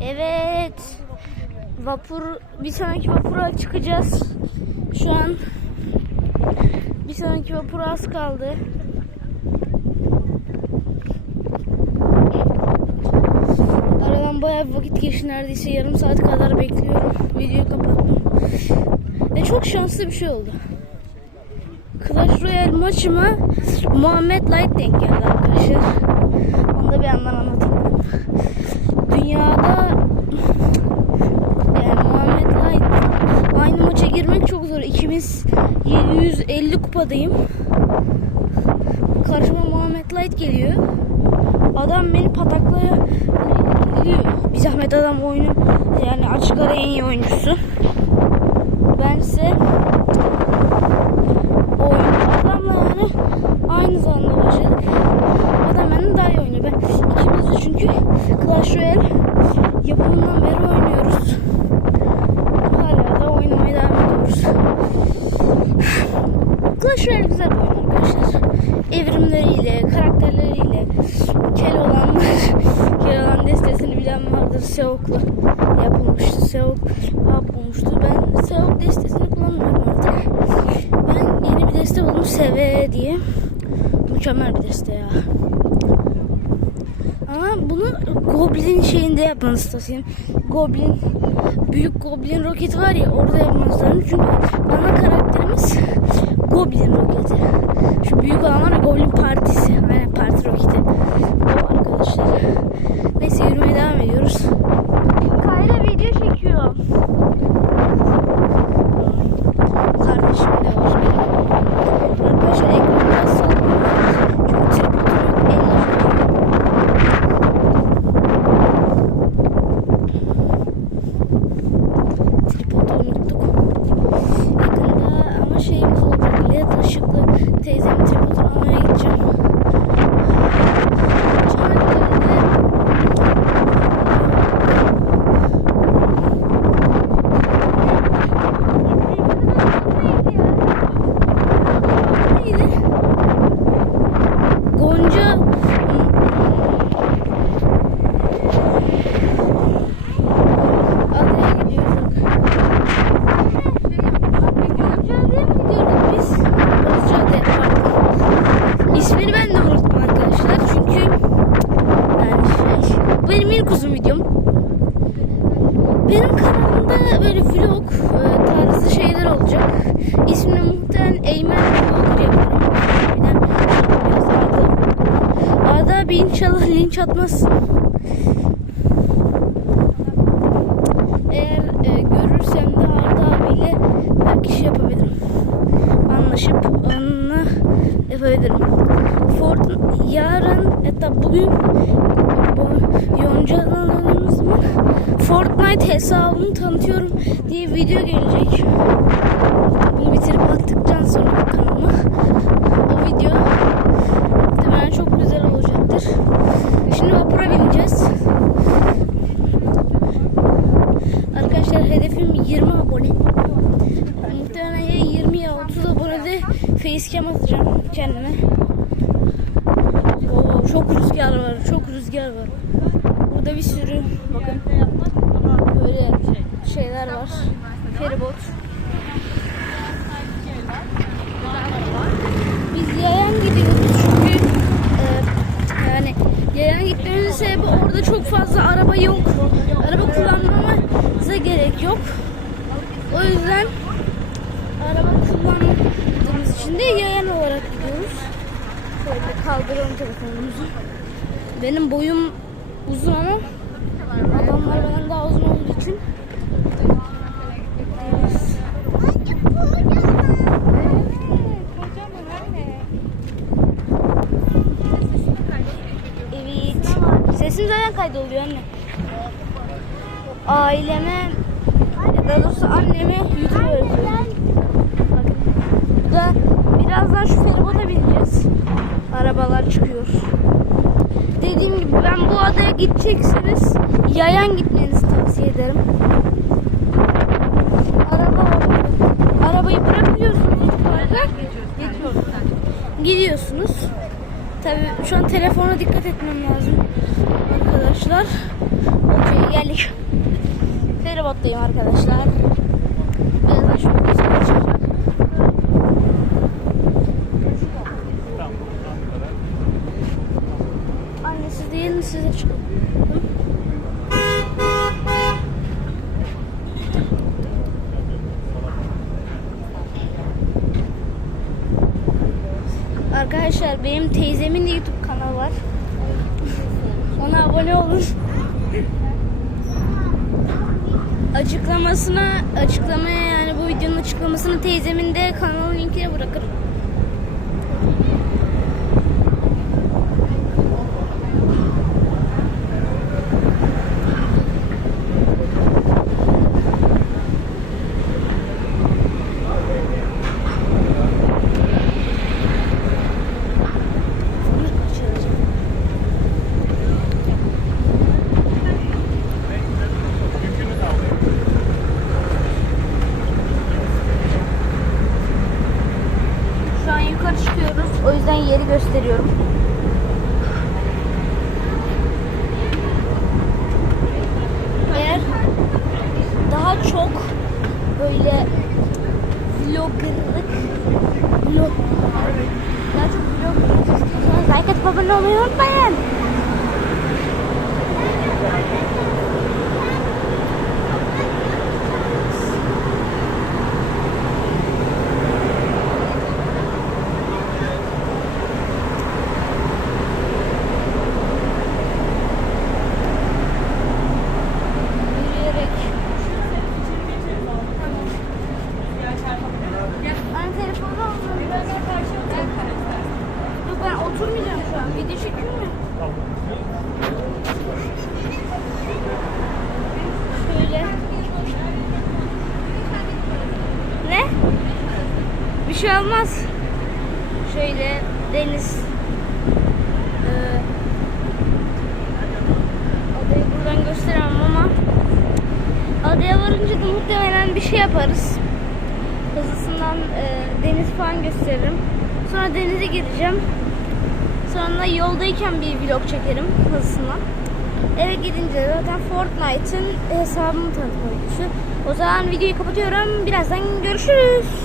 Evet. Vapur bir sonraki vapura çıkacağız. Şu an bir sonraki vapura az kaldı. Aradan bayağı vakit geçti. Neredeyse yarım saat kadar bekliyorum. Videoyu kapattım. Ve çok şanslı bir şey oldu. Clash Royale maçıma Muhammed Light denk geldi arkadaşlar. Onu da bir yandan anlatayım. Dünyada yani Muhammed Light aynı maça girmek çok zor. 2750 kupadayım. Karşıma Muhammed Light geliyor. Adam beni pataklayabiliyor. Bir zahmet adam oyunu yani açık ara en iyi oyuncusu. Ben ise oyun adamla yani aynı zamanda başladık. Adam benden daha iyi oynuyor. Ben ikimiz de çünkü Clash Royale yapımından beri oynuyoruz. Hala da oynamaya devam ediyoruz. Clash Royale güzel bir oyun arkadaşlar. Evrimleriyle, karakterleriyle, Keloğlanlar, Keloğlan destesini bilen vardır. Seok'la yapılmıştı. Seok yapılmıştı. Ben Seok destesini kullanmıyorum artık. Ben yeni bir deste buldum. Seve diye. Mükemmel bir deste ya. Ama bunu Goblin şeyinde yapmanızı tavsiyem. Goblin, büyük Goblin roketi var ya orada yapmanızı lazım. Çünkü ana karakterimiz Goblin roketi. Şu büyük olan Goblin partisi. Aynen parti roketi. O arkadaşlar. Neyse yürümeye devam ediyoruz. Çekiyor. Kardeşim de var. Arkadaşlar ekran biraz sallanıyor. Çünkü tripodum yok. Elle Tripodu unuttuk. Yakında ama şeyimiz olacak. LED ışıklı teyzemin tripodunu almaya gideceğim. Çanakkale'de neydi? Gonca Adaya gidiyorduk. Goncaada'ya mı gidiyorduk biz? Bozcaada'ya pardon. İsmini ben de unuttum arkadaşlar çünkü yani şey, bu benim ilk uzun videom. Benim kanalımda böyle vlog e, tarzı şeyler olacak. İsmini muhtemelen Eymen Vlogger yaparım. Biraz Arda. Arda bir inşallah linç atmazsın. Hesabımı tanıtıyorum diye video gelecek. Bunu bitirip attıktan sonra kanalıma o video muhtemelen çok güzel olacaktır. Şimdi vapura bineceğiz. Arkadaşlar hedefim 20 abone. Muhtemelen ya 20 ya 30 abonede facecam atacağım kendime. Oo, çok rüzgar var, çok rüzgar var. Burada bir sürü bakın böyle şeyler var. Feribot. Biz yayan gidiyoruz çünkü e, yani yayan gitmemizin sebebi orada çok fazla araba yok. Araba kullanmamıza gerek yok. O yüzden araba kullanmadığımız için de yayan olarak gidiyoruz. Şöyle kaldıralım telefonumuzu. Benim boyum uzun ama adamlar benden daha uzun olduğu kaydoluyor anne. Aileme ya da doğrusu anneme YouTube öğretiyorum. Bu da birazdan şu feribota bineceğiz. Arabalar çıkıyor. Dediğim gibi ben bu adaya gidecekseniz yayan gitmenizi tavsiye ederim. Araba var. Arabayı bırakıyorsunuz. Gidiyorsunuz. Tabii şu an telefona dikkat etmem lazım. Arkadaşlar. Okey geldik. bottayım arkadaşlar. Birazdan güzel çıkacak. Anne siz değil mi size çıkın. Benim teyzemin de YouTube kanalı var. Ona abone olun. Açıklamasına, açıklamaya yani bu videonun açıklamasını teyzemin de kanalın linkine bırakırım. Şu an yukarı çıkıyoruz. O yüzden yeri gösteriyorum. Eğer daha çok böyle vloggerlık vlog daha çok vlog istiyorsanız like atıp abone olmayı unutmayın. Yürüyerek. Ben telefonda aldım. Yok ben oturmayacağım şu an. Video çekiyor mu? Şöyle. Ne? Bir şey olmaz. Şöyle deniz. Ee, adayı buradan gösteremem ama adaya varınca muhtemelen bir şey yaparız. Hızlısından e, deniz falan gösteririm. Sonra denize gireceğim. Sonra yoldayken bir vlog çekerim hızlısından. Eve gidince zaten Fortnite'ın hesabımı tanıtma videosu. O zaman videoyu kapatıyorum. Birazdan görüşürüz.